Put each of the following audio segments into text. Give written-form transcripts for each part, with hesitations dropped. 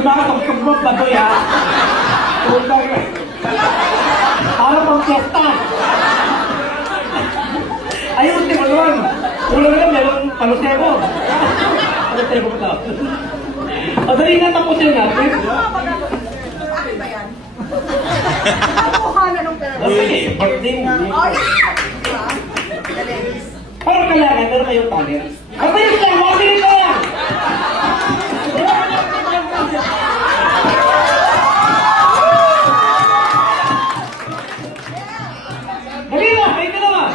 Yung mga tugtog ba ito yan? Para pang fiesta. Ayun, di ba doon? Ulo lang, meron palusebo. Palusebo ko ito. O, dali na tapusin natin. Akin ba yan? Nakuha na nung pera. Sige, birthday mo. Oh, yeah! Dali. Parang kailangan, meron kayong talent. Mabilis lang, mabilis lang! Dali na, kayo na naman.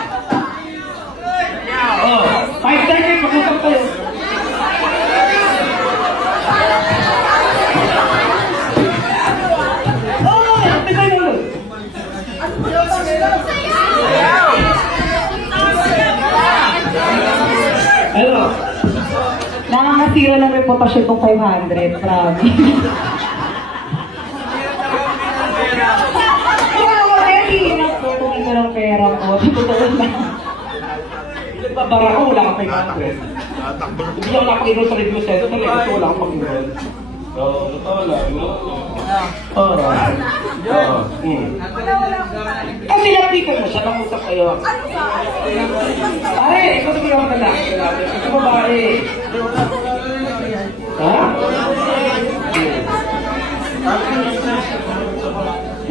Oh, 5 seconds, mag-usap tayo. Oh, tignan mo. Ano? Nakakasira ng reputasyon kong 500, promise. Kaya wala yung hirap ko kung ito ng pera ko. Totoo na. Nagbabara ko, wala kang 500. Hindi ako napakinom sa review set. Ito lang, ito wala kang pakinom. Oo, totoo lang. Oo. Oo. Kasi napitan mo siya, nangusap kayo. Pare, ikaw sa mga lalaki. Ito babae. Ha?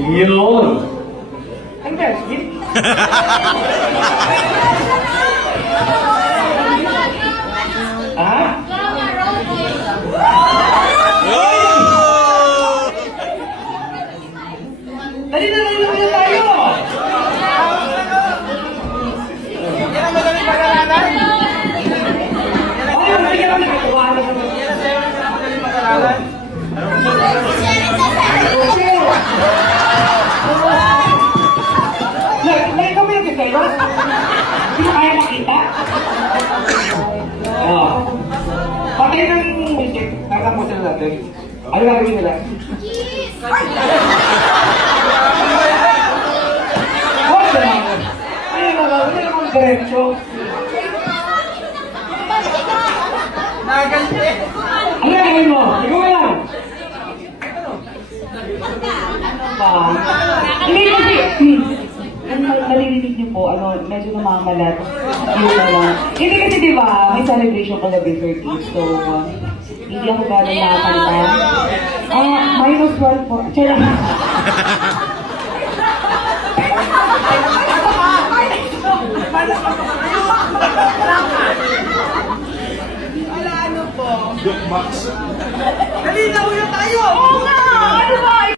Yun. Ang best, ha? Dali na tayo! Ay, hindi ka lang nakatuwa na Lagi kami yung kisay, no? Hindi mo kaya makita? Oo. Pati ng music, nakamusin natin. Ano gagawin nila? Huwag naman! Ay, hindi naman diretso. Ano gagawin mo? Ikaw ka lang! Hindi kasi, nalilinig niyo po, medyo namamalat. Yun na lang. Hindi kasi di ba, may celebration ko na birthday, so hindi ako gano'ng nakakanta. Minus 12 po. Tiyala. Wala ano po. Box.